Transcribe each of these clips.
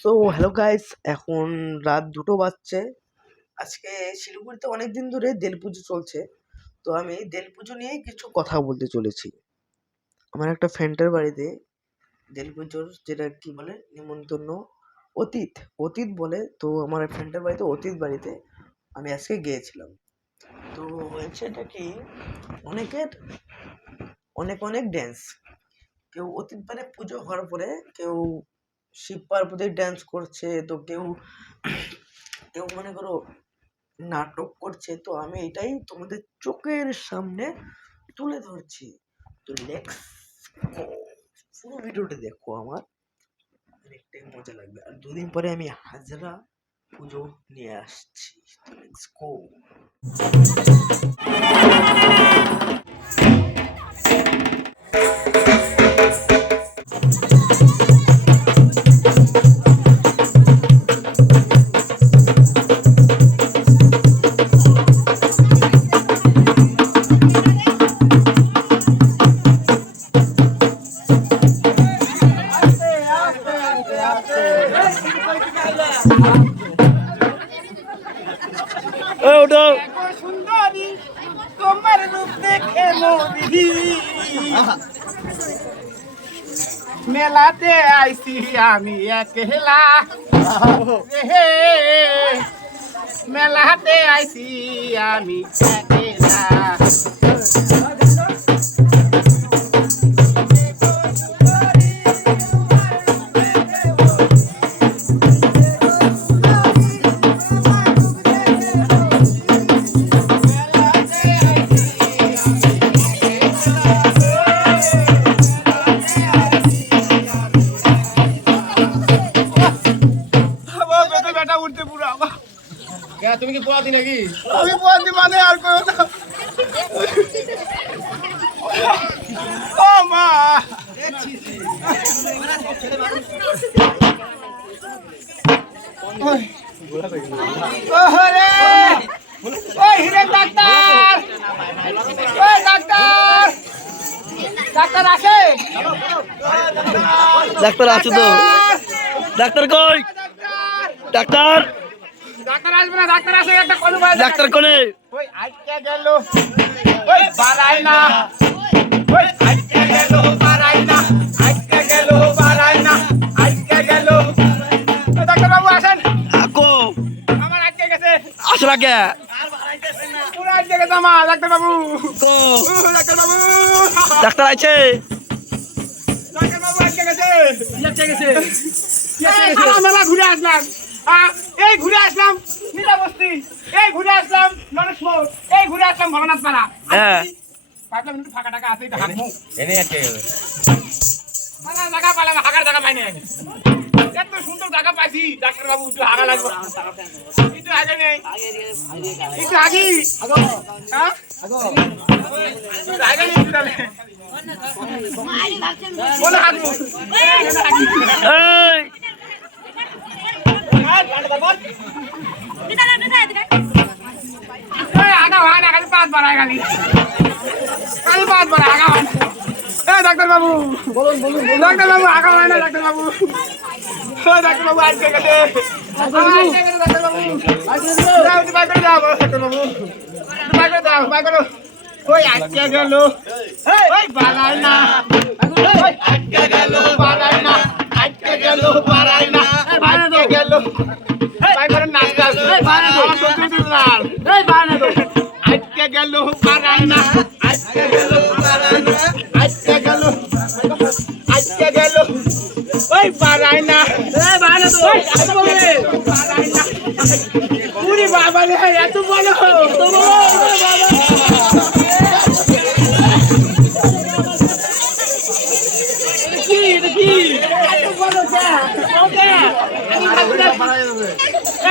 So hello guys, এখন রাত 2টো বাজছে। আজকে শিলিগুড়িতে অনেক দিন ধরে দেল পুজো চলছে। তো আমি দেল পুজো নিয়েই কিছু কথা বলতে চলেছি। আমার একটা ফ্রেন্ডের বাড়িতে দেল পুজোর যেটা কি বলে নিমন্ত্রণ অতীত অতীত বলে। তো আমার ফ্রেন্ডের বাড়িতে বাড়িতে আমি আজকে গিয়েছিলাম। তো হয়েছেটা কি, অনেকের অনেক অনেক ড্যান্স। কেউ অতীত মানে পুজো হওয়ার পরে কেউ শিব পার্বতীর ড্যান্স করছে, তো কেউ কেউ মনে করো নাটক করছে। তো আমি এটাই তোমাদের চোখের সামনে তুলে ধরছি। তো লেটস গো, পুরো ভিডিওটা দেখো, আমার অনেকটাই মজা লাগবে। আর 2 দিন পরে আমি হাজরা পুজো নিয়ে আসছি। তো লেটস গো। সুন্দরী তোমার রূপ দেখে মরি মেলাতে আইছি আমি একলা মেলাতে আইছি আমি একলা তুমি কি পোয়াতি নাকি? আমি পোয়াতি মানে আর কই না। ও মা ওরে ওই হিরেন ডাক্তার, ওই ডাক্তার, ডাক্তার আসে? ডাক্তার আছে তো। ডাক্তার কই? ডাক্তার ডাক্তার আসবে না, ডাক্তার আসে একটা কলু ভাই। ডাক্তার কোনে? ওই আইতে গেল, ওই বাড়াই না, ওই আইতে গেল বাড়াই না, আইতে গেল বাড়াই না, আইতে গেল। ওই ডাক্তার বাবু আসেন। আকো আমার আইতে গেছে। আসলা কে? আর বাড়াইতেছে না। পুরো আইতে গেছে আমার ডাক্তার বাবু। কো ডাক্তার বাবু, ডাক্তার আইছে? ডাক্তার বাবু আইতে গেছে। আইতে গেছে। সারা মেলা ঘুরে আসলাম। এই ঘুরে আসলাম নীলা বস্তি, এই ঘুরে আসলাম নরেশ মোড়, এই ঘুরে আসলাম ভবনাথ পাড়া। হ্যাঁ, 5 মিনিট ফাঁকা টাকা আছে, এটা হাঁকবো এনে আছে। ফাঁকা জায়গা পাইলাম, হাঁকার জায়গা পাইনি আমি। এত সুন্দর জায়গা পাইছি ডাক্তার বাবু, একটু হাঁকা লাগবে। একটু আগে নেই, একটু আগে, হ্যাঁ একটু আগে নেই, একটু আগে বলে হাঁকবো। এই ডাক্তার বাবু বলুন বলুন। ডাক্তার বাবু আগা হয় না, ডাক্তার বাবু, ডাক্তার বাবু আজকে গেছে। ডাক্তার বাবু বাই করে দাও, ডাক্তার বাবু বাই করে দাও, বাই করো। ওই আজকে গেল, ওই বাড়াই না, ওই আজকে গেল বাড়াই না, আজকে গেল বাড়াই না, আজকে গেল বাই করে নাচ গাছ। আমার সত্যি দিল না, এই বাড়াই না, আজকে গেল বাড়াই না, আজকে গেল বাড়াই না, আজকে গেল, আজকে গেল ওই বাড়াই না, এই বাড়াই না, ওই এত বলে বাড়াই না। পুরি বাবা রে, এত বলো তো বাবা। কি কি এত বলো কে? ওকে আমি ভাবছিলাম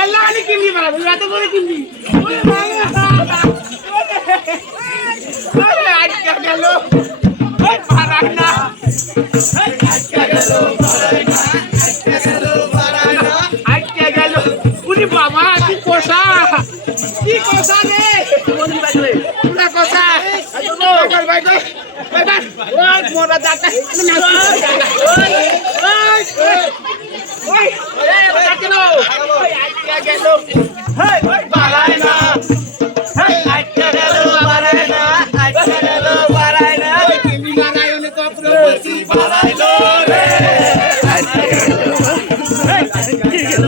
এলা আনি কিনি মারা, এত বলে কিনি। ওরে বাবা, ওরে আজকে গেল ওই বাড়াই না, আজকে গেল বাড়াই না, আজকে গেল বাড়াই না, আজকে গেল। উনি বাবা কি কোষা, কি কোষা রে, পুরা কোষা। ভাই ভাই ওই মোরা দাঁতা ওই ওই ওই ওই আটকে গেল হেই ওই বাড়ায় না হেই আটকে গেল বাড়ায় না আটকে গেল বাড়ায় না ওই তুমি নারায়ণ চক্রবর্তী বাড়াইলো রে আটকে গেল হেই আটকে গেল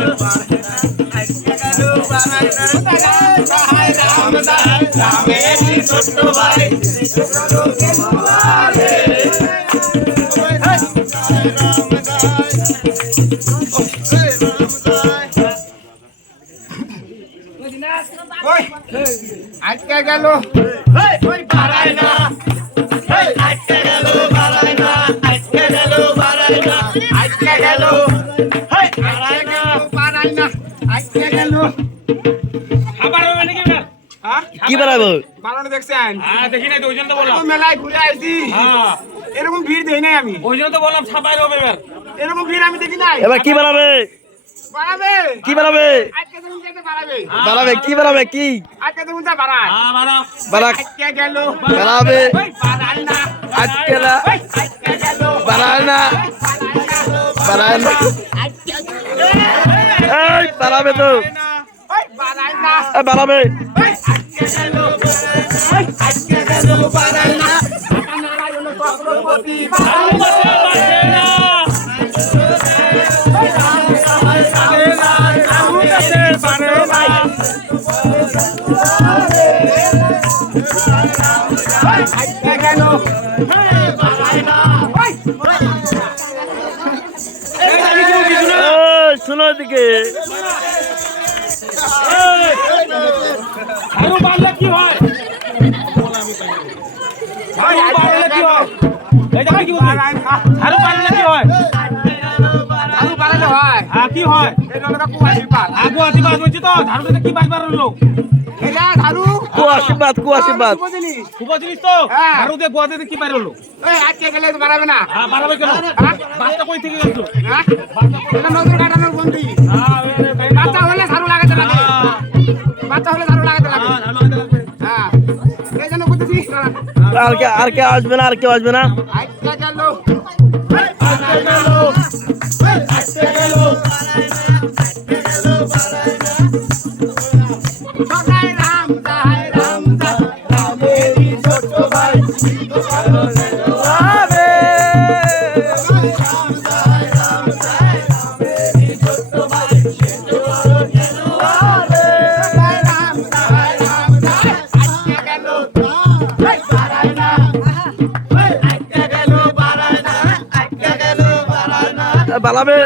আটকে গেল বাড়ায় না সাহায় রাম দাস রামের ছোট ভাই চলো কেনুয়ারে আটকে গেল ওই বাড়ায় না আটকে গেল বাড়ায় না আটকে গেল বাড়ায় না আটকে গেল বাড়ায় না বাড়ায় না আটকে গেল আবার হবে নাকি এবার হ্যাঁ কি বানাবো বানানো দেখছেন হ্যাঁ দেখি নাই তো ওই জন্য তো বললাম মেলায় ঘুরে আইছি হ্যাঁ এরকম ভিড় দেই নাই আমি ওই জন্য তো বললাম ছাপাই হবে এবার এরকম ভিড় আমি দেখি নাই এবার কি বানাবে বাড়াবে কি বানাবে আজকে তুমি যেতে বাড়াবে বানাবে কি বানাবে কি আজকে তুমি যা বাড়ায় হ্যাঁ বাড়াও বাড়া আজকে গেল বানাবে ওই বাড়ায় না আজকে না ওই আজকে গেল বানায় না বানায় না এই বানাবে তো ওই বাড়ায় না বানাবে ওই আজকে গেল ওই আজকে গেল বাড়ায় না নারায়ণ চক্রবর্তী বাড়ায় না শোনো দিকে আরো বাড়লে কি হয় আরো বাড়লে কি হয় এটা কি বলছিস আরো বাড়লে কি হয় আরো বাড়লে হয় হ্যাঁ কি হয় এটা হলো কুয়াশিপাত কুয়াশিপাত বলছি তো ধারু থেকে কি বাজবার হলো এটা ধারু কুয়াশিবাদ কুয়াশিবাদ খুব জিনিস তো ধারু দিয়ে গোয়া দিয়ে কি বাইরে হলো এই আজকে গেলে তো বাড়াবে না হ্যাঁ বাড়াবে কেন বাচ্চা কই থেকে গেল হ্যাঁ এটা নজর কাটানোর বন্ধি হ্যাঁ বাচ্চা হলে ধারু লাগাতে লাগে বাচ্চা হলে ধারু লাগাতে লাগে হ্যাঁ ধারু লাগাতে লাগবে হ্যাঁ এই জন্য বলতেছি আর কে আসবে না আর কেউ আসবে না আজকে গেল আজকে গেল আজকে গেল জয় রাম জয় রাম রামেরই ছোট ভাই বানাবে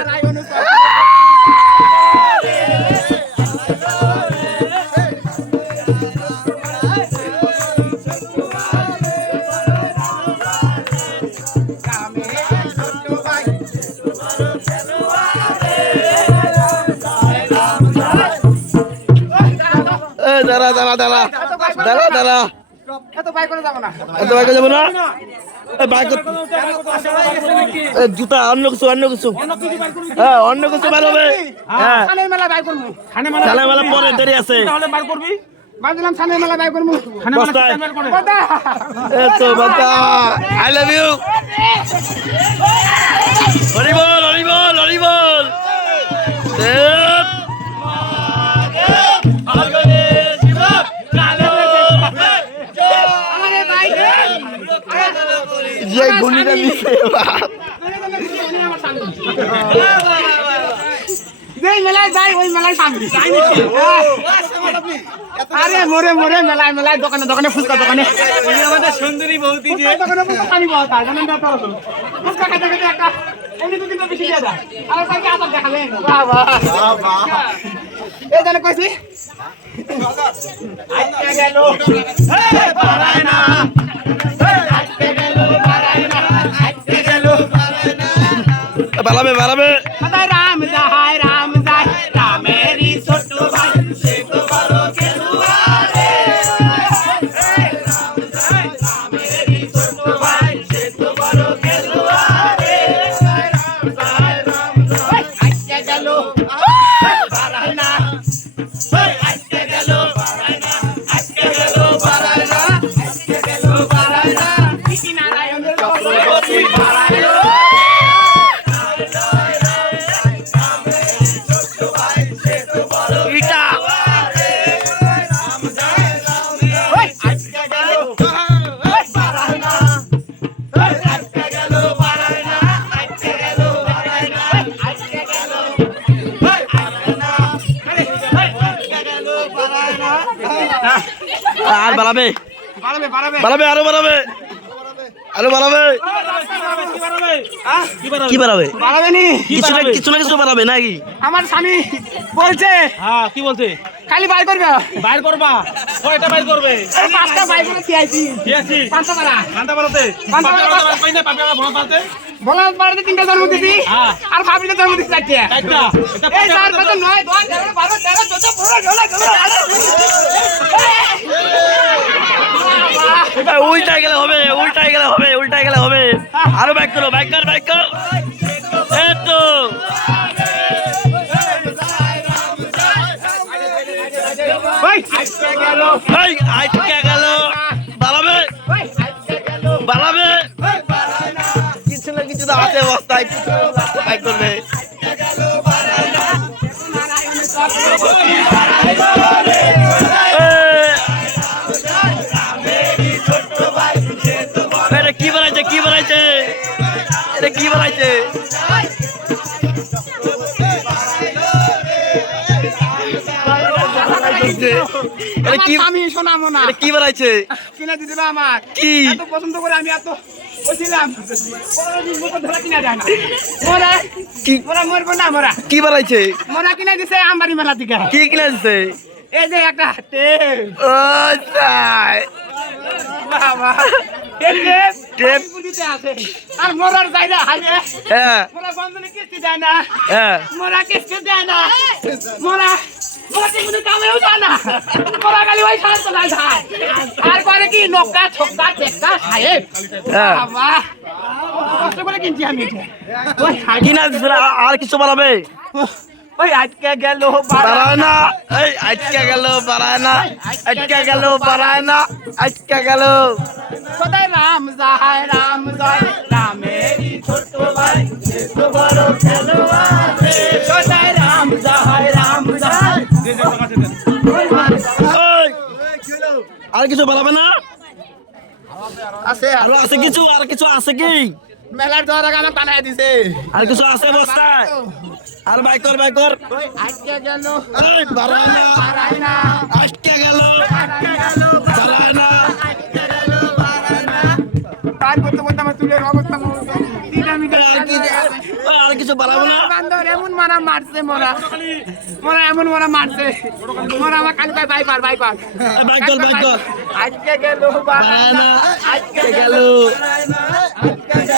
দাঁড়া দাঁড়া দাঁড়া দাঁড়া দাঁড়া এত বাই করে যাব না এত বাইকে যাবো না জুতা অন্য কিছু হ্যাঁ অন্য কিছু বার হবে হ্যাঁ খানের মেলা বাই করব চালা মেলা পরে দেরি আছে তাহলে বার করবি বাজলাম খানের মেলা বাই করব খানের মেলা বস্তায়। বার করে কথা এতো বাতা আই লাভ ইউ হরিবল হরিবল হরিবল যে গুলিটা দিছে যেই মেলায় যাই ওই মেলায় শান্তি আরে মোরে মোরে মেলায় মেলায় দোকানে দোকানে ফুচকা দোকানে আমাদের সুন্দরী বৌদি যে দোকানে ফুচকা পানি পাওয়া যায় জানেন না তো ফুচকা খেতে খেতে একটা এমনি তো কিন্তু বেশি দেয়া আর তাকে আবার দেখাবেন বাহ বাহ বাহ এই জানে কইছি আজকে গেল হে পারায় না আজকে গেল পারায় না আজকে গেল পারায় না বালাবে বালাবে সদাই রাম যায় রামেরই ছোট ভাই সে তো বড় কেলুয়ারে রাম যায় রামেরই ছোট ভাই সে তো বড় কেলুয়ারে রাম যায় আজকে গেল পারায় না আজকে গেল পারায় না আজকে গেল পারায় না আজকে গেল পারায় না কি নারায়ণ চক্রবর্তী পারায় আর বাড়াবে বাড়াবে বাড়াবে বাড়াবে আরো বাড়াবে আরো বাড়াবে কি বাড়াবে বাড়াবে নি কিছু না কিছু বাড়াবে নাকি আমার স্বামী বলছে হ্যাঁ কি বলছে খালি বাই করবে বাইর করবা কয়টা বাইর করবে এই পাঁচটা বাই করে দিয়েছি কি আছি পাঁচটা বাড়া কান্তা বাড়াতে কান্তা বাড়াতে। পাই না পাবে ভোট পাতে বলা বাড়াতে তিনটা জন্ম দিছি হ্যাঁ। আর ভাবিলে জন্ম দিছি চারটে একটা এই চার পাঁচ নয় 10 11 12 13 14 15 উল্টাই গেলে হবে উল্টাই গেলে হবে আরো ব্যাক করো ব্যাক কর এই তো ওই আজকে গেল এই আটকে গেল বাড়াবে ওই আজকে গেল বাড়াবে কিছু না কিছু তো আছে অবস্থায় ব্যাক করবে এটা কি বানাইছে এটা কি বানাইছে এটা কি আমি শোনাবো না এটা কি বানাইছে কিনে দিতে না আমার কি এত পছন্দ করে আমি এত বলছিলাম ধরা কিনা যায় না মোরা কি মোরা মরবো না মোরা কি বানাইছে মোরা কিনে দিছে আমবাড়ি মেলা থেকে কি কিনে দিছে এই যে একটা টেপ ও তাই বাবা এই টেপ টেপ? পুলিশে আছে আর মোরার যায় না হাইয়ে হ্যাঁ মোরা বন্ধনে কিস্তি দেয় না হ্যাঁ মোরা কিস্তি দেয় না মোরা মোরা ঠিক মতো কামেও যায় না মোরা খালি ওই সারা চলে যায় আর করে কি নৌকা ছক্কা টেক্কা সাহেব হ্যাঁ। বাবা কষ্ট করে কিনছি আমি এটা। ওই হাই- কিনা দিছে আর কিছু বাড়াবে ওই আজকে গেল বাড়ায় না এই আটকে গেল বাড়ায় না আটকে গেল বাড়ায় না আটকে গেল সদাই রাম যায় রামেরই ছোট ভাই তো বড় খেলোয়াড় সদাই রাম যায় ওই আর কিছু বাড়াবে না আছে আরো আছে কিছু আর কিছু আছে কি মেলার দর আগে আমাকে বানায় দিছে আর কিছু আছে বস্তায় আর বাইক কর ওই আজকে গেল এই বাড়ায় না পারাই না আটকে গেল আজকে গেল বাড়ায় না তার করতে করতে আমার চুলের অবস্থা তিনটা মিনিট আর কিছু বাড়াবো না বান্দর এমন মারা মারছে মোরা এমন মারা মারছে মোরা আমার কালকে বাইপার বাইক কর আজকে গেল বাড়ায় না আটকে গেল